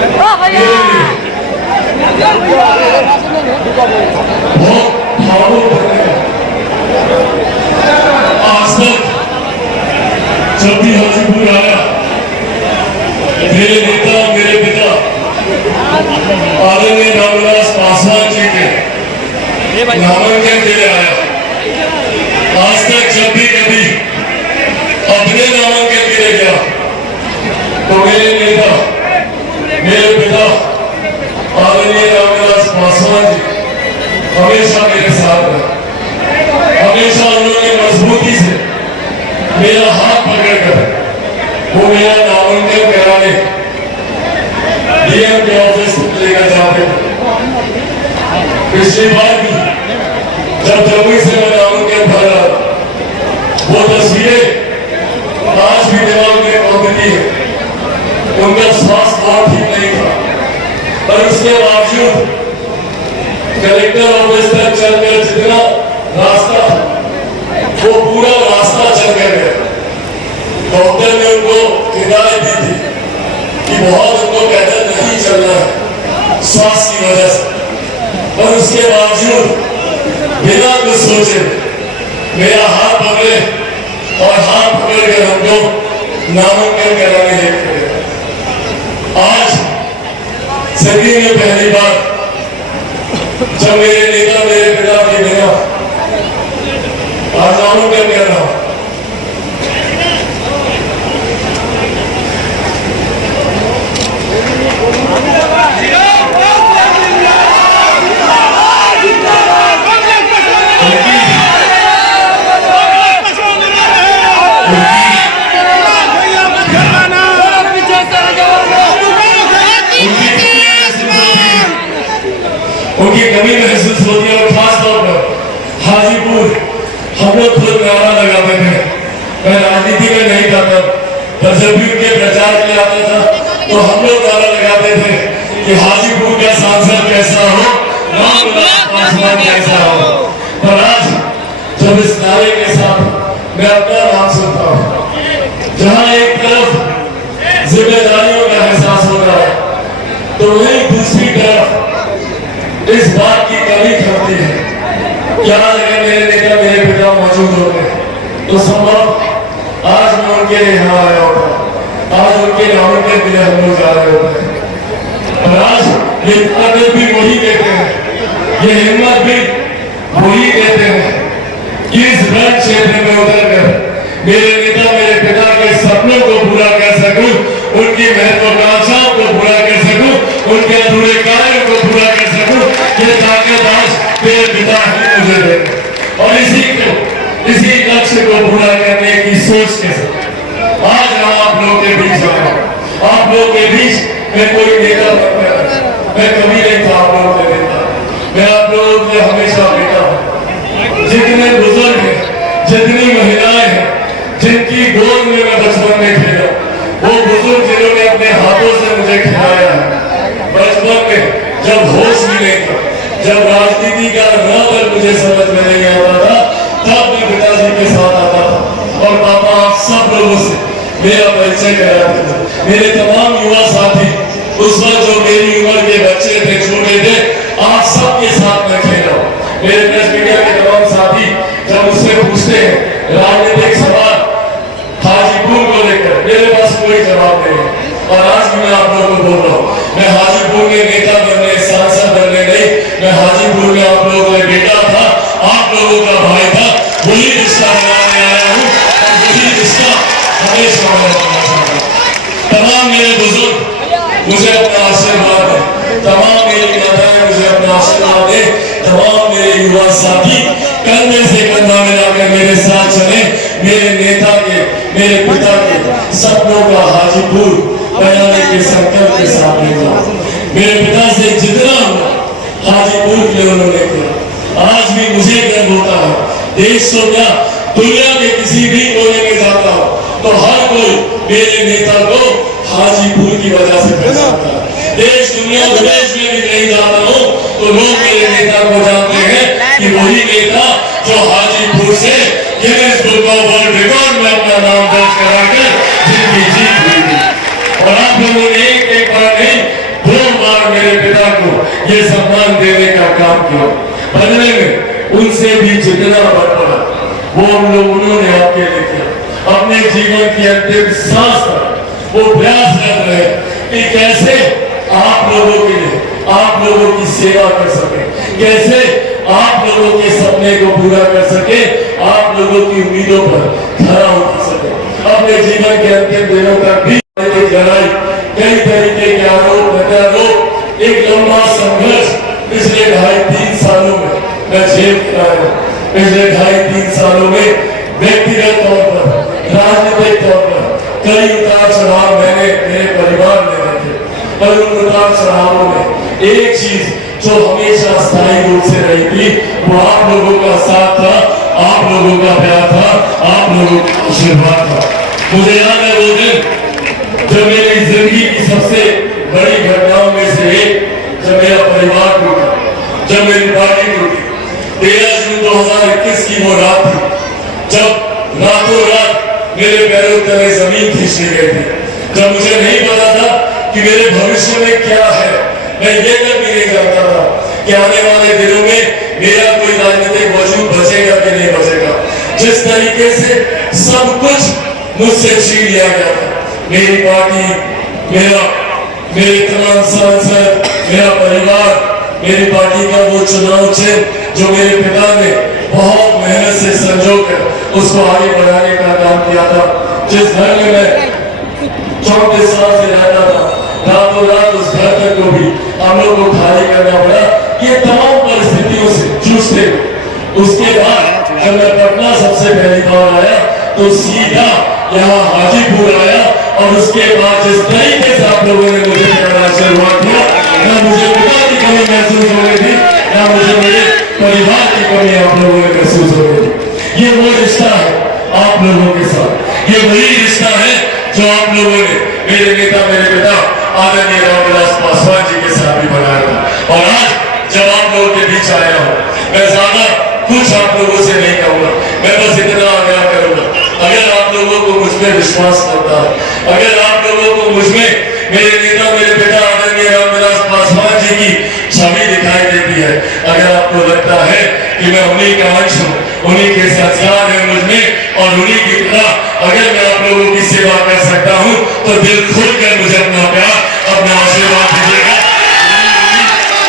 आज तक जब भी हाजीपुर आया, मेरे नेता, मेरे पिता आदरणीय रामविलास पासवान जी के नामांकन के लिए आया। आज तक जब भी कभी अपने नामांकन के लिए गया तो मेरे नेता, मेरे पिता आदरणीय रामविलास पासवान जी हमेशा मेरे साथ रहे। हमेशा उन्होंने मजबूती से मेरा हाथ पकड़कर वो मेरा नामांकन कराने डीएम के ऑफिस लेकर जाते थे। पिछली बार भी जब जमुई से मैं नामांकन भर रहा था, वो तस्वीरें आज भी दिमाग में पहुंचती है। उनका स्वास्थ्य बहुत ठीक नहीं था, पर उसके बावजूद कलेक्टर ऑफिस तक चलकर जितना रास्ता था वो पूरा रास्ता चलकर गया। डॉक्टर ने उनको हिदायत दी थी कि बहुत उनको पैदल नहीं चलना है स्वास्थ्य की वजह से, पर उसके बावजूद बिना कुछ सोचे मेरा हाथ पकड़े और हाथ पकड़ कर हमको नामांकन कराने लेके गए। आज जिंदगी में पहली बार जब मेरे नेता, मेरे पिता के बिना आज नामांकन कर रहा हूं। उनकी कमी महसूस होती है और खास तौर पर हाजीपुर हम लोग खुद नारा लगाते थे। मैं राजनीति में नहीं था तब, पर जब भी उनके प्रचार के लिए आता था तो हम लोग नारा लगाते थे कि हाजीपुर का सांसद कैसा हो, रामविलास पासवान कैसा हो। पर आज जब इस नारे के साथ मैं अपना नाम सुनता हूँ, जहाँ एक तरफ जिम्मेदारियों का एहसास हो रहा है तो वहीं दूसरी तरफ इस बात की कमी खलती है क्या अगर मेरे नेता, मेरे पिता मौजूद होते तो संभव आज मैं उनके लिए यहाँ आया होता, आज उनके नामांकन के लिए हम लोग जा रहे होते हैं। और आज ये ताकत भी वही देते हैं, ये हिम्मत भी वही देते हैं कि इस रण क्षेत्र में उतरकर मेरे नेता, मेरे पिता के सपनों को पूरा कर सकूं, उनकी महत्वाकांक्षाओं को पूरा कर सकूं, उनके अधूरे कार्यों को पूरा कर सकूं। ये ताकत आज मेरे पिता ही मुझे दे और इसी लक्ष्य को पूरा करने की सोच के साथ आज हम आप लोगों के बीच आया हूं। आप लोगों के बीच मैं कोई नेता बनकर मैं कभी नहीं था आप लोगों के नेता, मैं आप लोगों के हमेशा बेटा हूं। जितने बुजुर्ग हैं, जितनी महिलाएं हैं जिनकी गोद में मैं बचपन में खेला, वो बुजुर्ग जिन्होंने अपने हाथों से मुझे खिलाया है बचपन में, जब होश भी नहीं था, जब राजनीति का राह मुझे समझ में नहीं आता था, तब मैं पिताजी के साथ आता था और पापा आप सब लोगों से मेरा परिचय कराते थे। मेरे तमाम युवा साथी उस वक्त जो मेरी उम्र के बच्चे थे, छोटे थे, आप सबके साथ मैं खेला। मेरे प्रेस मीडिया के तमाम साथी जब उससे पूछते हैं राजनीतिक सवाल हाजीपुर को लेकर, मेरे पास कोई जवाब नहीं है। और आज भी मैं आप लोगों को बोल रहा हूँ, मैं हाजीपुर के नेता बनने, सांसद बनने नहीं, मैं हाजीपुर में आप लोगों का बेटा था, आप लोगों का भाई था। वही रिश्ता बनाने आया हूँ और वही रिश्ता हमेशा बनाना चाहता हूँ। तमाम मेरे बुजुर्ग मुझे अपना आशीर्वाद दें, तमाम मेरी माताएं मुझे अपना आशीर्वाद दें, तमाम मेरे युवा साथी कंधे से कंधा मिलाकर मेरे साथ चले, मेरे नेता के, मेरे पिता के सपनों का हाजीपुर बनाने के संकल्प के साथ निकला। मेरे पिता से जितना हाजीपुर के लिए उन्होंने किया, आज भी मुझे गर्व होता है। देश तो क्या, दुनिया के किसी भी कोने में जाता हूं तो हर कोई मेरे नेता को हाजीपुर की वजह से पहचानता है। देश, दुनिया, विदेश में भी कहीं जाता हूं तो लोग मेरे नेता को जानते हैं कि वही नेता जो हाजीपुर से Guinness book of world record में अपना नाम दर्ज कराकर जिंदगी जीत हुई। और आप लोगों ने एक बार नहीं काम किया, बनने में उनसे भी जितना बढ़ पड़ा वो उन्होंने आपके लिए किया। अपने जीवन की अंतिम सांस तक वो प्रयास कर रहे कि कैसे आप लोगों के लिए, आप लोगों की सेवा कर सके, कैसे आप लोगों के सपने को पूरा कर सके, आप लोगों की उम्मीदों पर खरा उतर सके। अपने जीवन के अंतिम दिनों तक भी लड़ाई, कई तरीके के आरोप प्रत्यारोप, एक लंबा संघर्ष पिछले 2.5-3 सालों में मैं झेल कर आया हूं। पिछले 2.5-3 सालों में व्यक्तिगत तौर पर, राजनीतिक तौर पर कई उतार चढ़ाव मैंने मेरे परिवार में देखे, पर उन उतार चढ़ावों में एक चीज जो हमेशा स्थायी रूप से रही थी वो आप लोगों का साथ था, आप लोगों का प्यार था, आप लोगों का आशीर्वाद था। मुझे याद है वो दिन जब मेरी जिंदगी की सबसे बड़ी घटनाओं में से एक, जब मेरा परिवार टूटा, जब मेरी पार्टी टूटी। 13 जून 2021 की वो रात थी जब रातों रात मेरे पैरों तले जमीन खींच ली गई थी, जब मुझे नहीं पता था कि मेरे भविष्य में क्या है। मैं ये तक भी नहीं जानता था कि आने वाले दिनों में मेरा कोई राजनीतिक वजूद बचेगा कि नहीं बचेगा। जिस तरीके से सब कुछ मुझसे छीन लिया गया था, मेरी पार्टी, मेरे तमाम सांसद, मेरा परिवार, मेरी पार्टी का वो चुनाव चिन्ह जो मेरे पिता ने बहुत मेहनत से संजो कर उसको आगे बढ़ाने का काम किया था, जिस घर में मैं 34 साल से रहता था, रातों रात उस घर तक को भी हम लोग को खाली करना पड़ा। ये तमाम परिस्थितियों से जूझते हुए उसके बाद जब मैं पटना सबसे पहली बार आया तो सीधा यहाँ हाजीपुर आया, और उसके बाद जिस तरीके से आप लोगों ने मुझे करना शुरुआत किया, ना मुझे पिता की कमी महसूस हो रही थी, ना मुझे मेरे परिवार की कमी आप लोगों में महसूस हो रही थी। ये वो रिश्ता है आप लोगों के साथ, ये वही रिश्ता है जो आप लोगों ने मेरे नेता, मेरे पिता आदरणीय रामविलास पासवान जी के साथ भी बनाया था। और आज जब आप लोगों के बीच आया हूं, मैं ज्यादा कुछ आप लोगों से नहीं कहूंगा, मैं बस इतना आग्रह करूंगा, अगर आप लोगों को मुझ में विश्वास करता है, अगर आप लोगों को मुझ में मेरे नेता, मेरे पिता आदरणीय रामविलास पासवान जी की छवि दिखाई देती है, अगर आपको लगता है कि मैं उन्हीं का अंश हूं, उन्हीं के संस्कार है मुझ में, और उन्हीं की तरह अगर मैं आप लोगों की सेवा कर सकता हूं तो दिल खोलकर मुझे अपना प्यार, अपना आशीर्वाद दीजिएगा।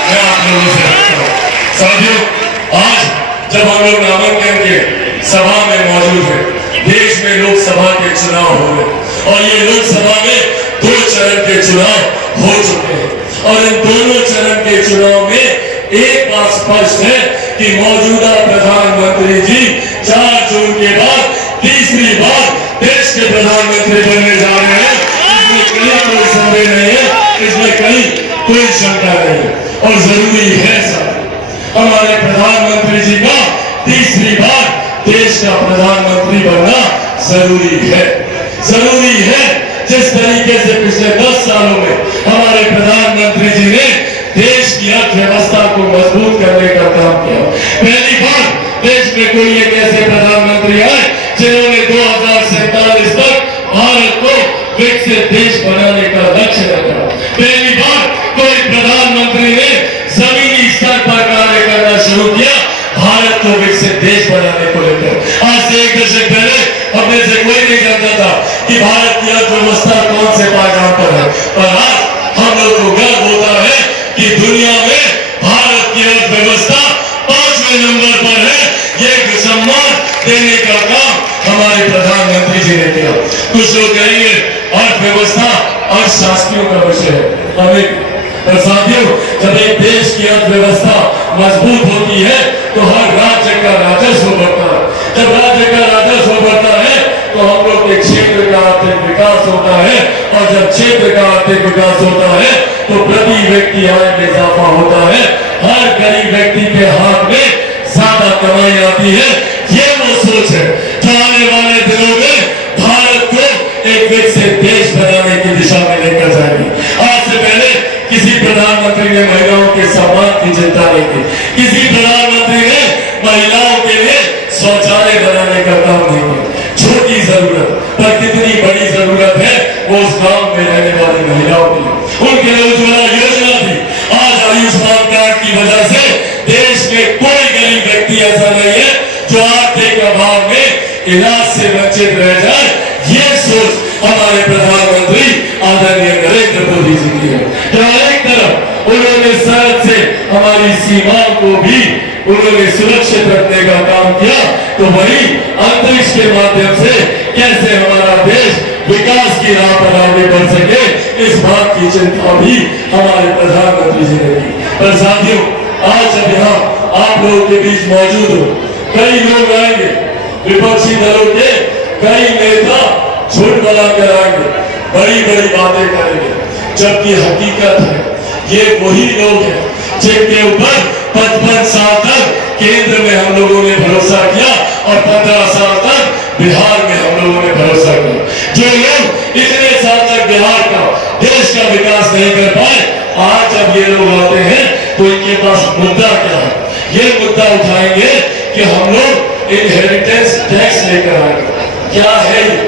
मैं आप लोगों से रखता हूं। साथियों, आज जब हम लोग नामांकन के सभा में मौजूद हैं, देश में लोकसभा के चुनाव हो रहे, और ये लोकसभा में 2 चरण के चुनाव हो चुके हैं, और इन दोनों चरण के चुनाव में एक बात स्पष्ट है कि मौजूदा प्रधानमंत्री जी 4 जून के बाद तीसरी बार देश के प्रधानमंत्री बनने जा रहे हैं। इसमें कहीं कोई संदेह नहीं है, इसमें कहीं कोई शंका नहीं है, और जरूरी है सर, हमारे प्रधानमंत्री जी का तीसरी बार देश का प्रधानमंत्री बनना जरूरी है। जरूरी है जिस तरीके से पिछले 10 सालों में हमारे प्रधानमंत्री जी ने देश की अर्थव्यवस्था को मजबूत करने का काम किया। पहली बार देश में कोई एक ऐसे प्रधानमंत्री आए जिन्होंने 2047 तक भारत को विकसित देश बनाने का लक्ष्य रखा। पहली बार कोई प्रधानमंत्री ने जमीनी स्तर पर कार्य करना शुरू किया भारत को विकसित देश बनाने को लेकर। आज से 1 दशक पहले हमने से कोई नहीं जानता था कि भारत की अर्थव्यवस्था कौन से पायदान पर है, पर आज हम लोग को गर्व होता है कि दुनिया में भारत की अर्थव्यवस्था 5वें नंबर पर है। ये सम्मान देने का काम हमारे प्रधानमंत्री जी ने किया। कुछ लोग कहेंगे अर्थव्यवस्था अर्थशास्त्रियों का विषय है, हमें, पर साथियों, जब एक देश की अर्थव्यवस्था मजबूत होती है तो हर राज्य का राजस्व बढ़ता है। जब राज्य का राजस्व बढ़ता है तो हम लोग के क्षेत्र का आर्थिक विकास होता है, और जब क्षेत्र का आर्थिक विकास होता है तो प्रति व्यक्ति आय में इजाफा होता है। हर गरीब व्यक्ति के हाथ में ज्यादा कमाई आती है। ये वो सोच है जो आने वाले दिनों में भारत को एक विकसित देश बनाने की दिशा में लेकर जाएगी। आज से पहले किसी प्रधानमंत्री ने महिलाओं के सम्मान की चिंता नहीं की, किसी प्रधानमंत्री ने महिलाओं के लिए शौचालय बनाने का काम नहीं किया। छोटी जरूरत पर कितनी बड़ी जरूरत है वो उस गांव में रहने वाली महिलाओं की, उनके लिए उज्ज्वला योजना थी। आज आयुष्मान कार्ड की वजह से इलाज से वंचित रह जाए, ये सोच हमारे प्रधानमंत्री आदरणीय नरेंद्र मोदी जी की है। जहाँ एक तरफ उन्होंने सरहद से हमारी सीमाओं को भी उन्होंने सुरक्षित रखने का काम किया, तो वही अंतरिक्ष के माध्यम से कैसे हमारा देश विकास की राह पर आगे बढ़ सके, इस बात की चिंता भी हमारे प्रधानमंत्री जी ने की। पर साथियों, आज जब यहाँ आप लोगों के बीच मौजूद हो, कई लोग आएंगे, विपक्षी दलों के कई नेता झूठ बनाकर आएंगे, बड़ी बड़ी बातें करेंगे, जबकि हकीकत है ये वही लोग हैं जिनके ऊपर 55 साल तक केंद्र में हम लोगों ने भरोसा किया और 15 साल तक बिहार में हम लोगों ने भरोसा किया। जो लोग इतने साल तक बिहार का, देश का विकास नहीं कर पाए, आज जब ये लोग आते हैं तो इनके पास मुद्दा क्या है? ये मुद्दा उठाएंगे कि हम लोग इनहेरिटेंस टैक्स लेकर आएंगे। क्या है ये?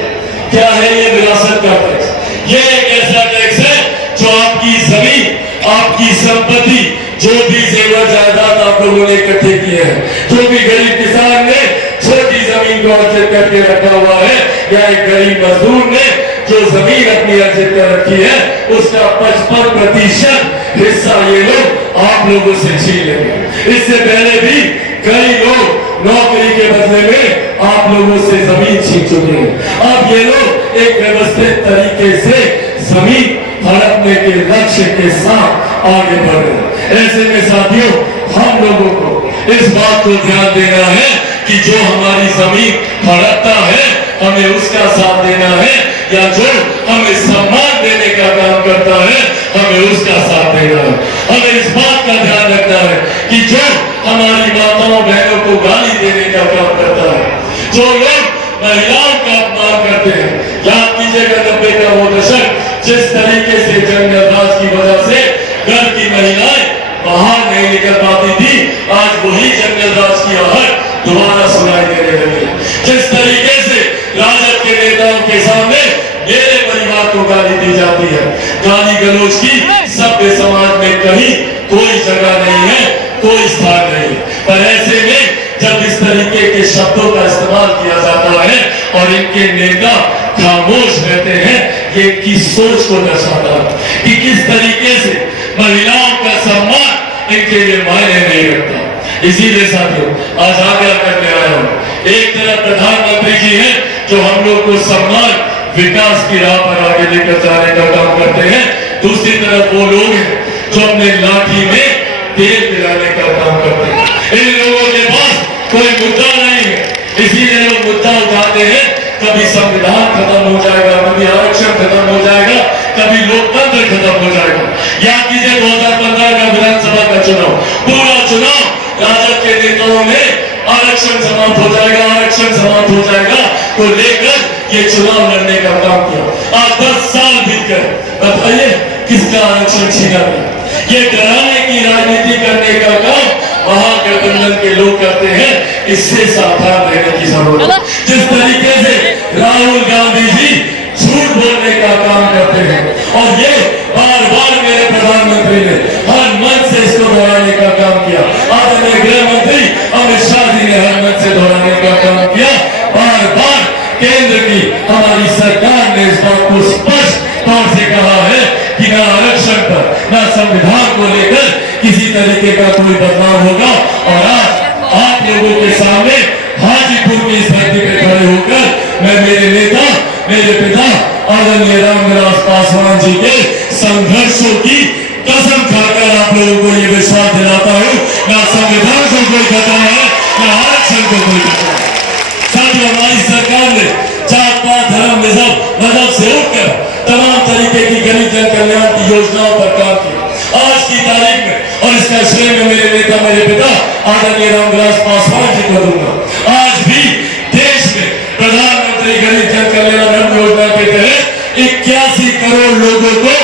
क्या है ये विरासत का टैक्स? ये एक ऐसा टैक्स है जो आपकी जमीन, आपकी संपत्ति, जो भी जेवर जायदाद आप लोगों ने इकट्ठे किए हैं, जो भी गरीब किसान ने छोटी जमीन को अर्जित करके रखा हुआ है, या एक गरीब मजदूर ने जो जमीन अपनी अर्जित कर रखी है, उसका 55% हिस्सा ये लोग आप लोगों से छीन लेंगे। इससे पहले भी कई लोग नौकरी के बदले में आप लोगों से जमीन छीन चुके हैं। अब ये लोग एक व्यवस्थित तरीके से जमीन हड़पने के लक्ष्य के साथ आगे बढ़ रहे हैं। ऐसे में साथियों, हम लोगों को इस बात को ध्यान देना है कि जो हमारी जमीन हड़पता है, हमें उसका साथ देना है, या जो हमें सम्मान देने का काम करता है, हमें उसका साथ देना है। हमें इस बात का ध्यान रखना है कि जो हमारी माताओं बहनों को गाली देने का काम करता है, जो लोग महिलाओं का अपमान करते हैं, याद कीजिएगा 90 का वो दशक, जिस तरीके से जंगल राज की वजह से घर की महिलाएं बाहर नहीं निकल पाती थी, आज वही जंगल राज की आहट दोबारा सुनाई देने लगी। जिस तरीके से राजद के नेताओं के सामने मेरे परिवार को गाली दी जाती है, गाली गलौज की सभ्य समाज में कहीं कोई जगह नहीं है, कोई स्थान नहीं। पर ऐसे में जब इस तरीके के शब्दों का इस्तेमाल किया जाता है और इनके नेता खामोश रहते हैं, ये इनकी सोच को दर्शाता है कि किस तरीके से महिलाओं का सम्मान इनके लिए मायने नहीं रखता। इसीलिए साथियों, आज आग्रह करने आया हूं, एक तरफ प्रधानमंत्री जी हैं जो हम लोग को सम्मान, विकास की राह पर आगे लेकर जाने का काम करते हैं, दूसरी तरफ वो लोग हैं जो अपने लाठी में तेल पिलाने का काम करते हैं। इन लोगों के पास कोई मुद्दा नहीं है, इसीलिए लोग मुद्दा उठाते हैं। कभी संविधान खत्म हो जाएगा, कभी आरक्षण खत्म हो जाएगा, कभी लोकतंत्र खत्म हो जाएगा। याद कीजिए 2015 का विधानसभा का चुनाव, पूरा चुनाव राजद के नेताओं ने आरक्षण समाप्त हो जाएगा, आरक्षण समाप्त हो जाएगा तो लेकर ये चुनाव लड़ने का काम किया। आज 10 साल बीत गए, बताइए किसका आरक्षण छीना गया? ये डराने की राजनीति करने का काम महागठबंधन के लोग करते हैं, इससे सावधान रहने की जरूरत है। जिस तरीके से राहुल गांधी जी झूठ बोलने का काम करते हैं और ये बार बार मेरे प्रधानमंत्री ने हर मंच से इसको दोहराने का काम किया, आदरणीय गृह मंत्री अमित शाह जी ने हर मंच से दोहराने का काम किया, बार बार केंद्र की हमारी सरकार ने इस बात को स्पष्ट तौर से कहा है कि न आरक्षण पर, न संविधान को लेकर किसी तरीके का कोई बदलाव होगा। और आज आप लोगों के सामने हाजीपुर की इस धरती पे खड़े होकर मैं मेरे नेता, मेरे पिता आदरणीय रामविलास पासवान जी के संघर्षों की कसम खाकर आप लोगों को ये विश्वास दिलाता हूँ, न संविधान को कोई खतरा है, न आरक्षण को कोई खतरा है। साथियों, हमारी सरकार ने जात पात धर्म मजहब से उठकर तमाम तरीके की गरीब जन कल्याण की योजनाओं पर काम किया। आज की तारीख में, और इसका श्रेय में मेरे नेता, मेरे पिता आदरणीय रामविलास पासवान जी को दूंगा। आज भी देश में प्रधानमंत्री गरीब जन कल्याण योजना के तहत 81 करोड़ लोगों को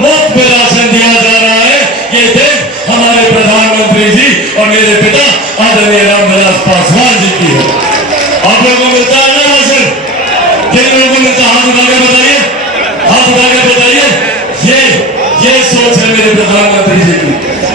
मुफ्त में राशन दिया जा रहा है। ये देश हमारे प्रधानमंत्री जी और मेरे पिता आदरणीय रामविलास पासवान जी की है। आप लोगों को मिलता है ना राशन? किन लोगों को मिलता? हाथ उठाकर बताइए, हाथ उठाकर बताइए। ये सोच है मेरे प्रधानमंत्री जी की,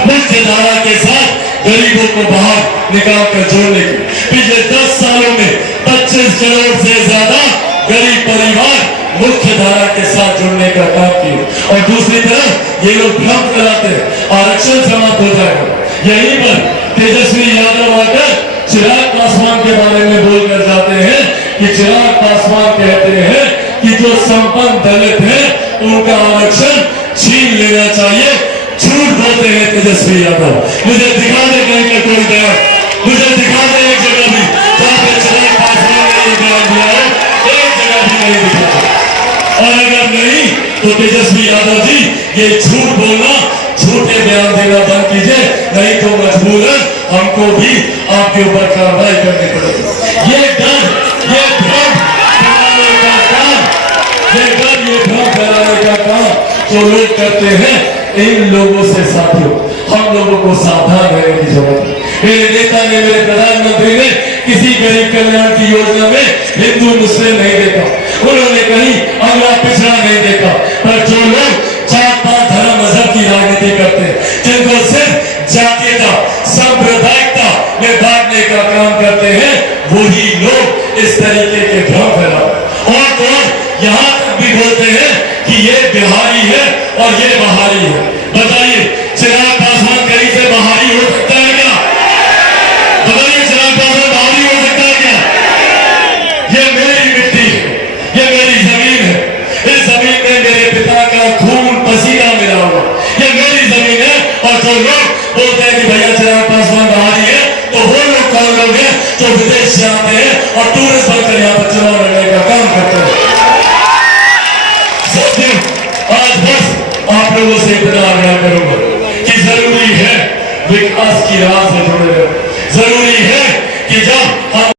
मुख्य धारा के साथ गरीबों को बाहर निकाल कर जोड़ने की। पिछले 10 सालों में 25 करोड़ से ज्यादा गरीब परिवार मुख्य धारा के साथ जुड़ने का काम किया। और दूसरी तरफ ये लोग भ्रम कराते आरक्षण समाप्त हो जाएगा। यहीं पर तेजस्वी यादव आकर चिराग पासवान के बारे में बोलकर जाते हैं कि चिराग पासवान कहते हैं कि जो संपन्न दलित है उनका आरक्षण छीन लेना चाहिए। झूठ बोलते हैं तेजस्वी यादव। मुझे दिखा दे कहीं का कोई बयान, मुझे दिखा दे एक जगह भी जहां पे चिराग पासवान ने ये बयान दिया हो, एक जगह भी नहीं दिखा। और अगर नहीं तो तेजस्वी यादव जी ये झूठ बोलना, झूठे बयान देना बंद कीजिए, नहीं तो मजबूरन हमको भी आपके ऊपर कार्रवाई करनी पड़ेगी। ये डर, ये भ्रम फैलाने का काम, ये डर, ये भ्रम फैलाने का काम जो लोग करते हैं, इन लोगों से साथियों हम लोगों को सावधान रहने की जरूरत है। मेरे नेता ने, मेरे प्रधानमंत्री ने किसी गरीब कल्याण की योजना में हिंदू मुस्लिम नहीं देखा, उन्होंने कहीं अगला पिछड़ा नहीं देखा। पर जो लोग जात पात धर्म मजहब की राजनीति करते हैं, जिनको सिर्फ जातीयता सांप्रदायिकता में बांटने का काम करते हैं, वही लोग इस तरीके के भ्रम फैलाते और तो यहाँ तक भी बोलते हैं कि ये बिहारी है और ये बहारी है। बताइए चिराग पासवान कहीं से बहारी हो सकता है क्या? बताइए चिराग पासवान बहारी हो सकता है क्या? ये मेरी मिट्टी है, ये मेरी जमीन है, इस जमीन में मेरे पिता का खून पसीना मिला हुआ, ये मेरी जमीन है। और जो लोग बोलते हैं कि भैया चिराग पासवान बहारी है, तो वो लोग कौन लोग हैं जो विदेश जाते हैं और टूरिस्ट बनकर यहाँ पर चुनाव लड़ने का काम करते हैं। आज बस आप लोगों से इतना आग्रह करूंगा कि जरूरी है विकास की राह से जुड़े रहे। जरूरी है कि जब हम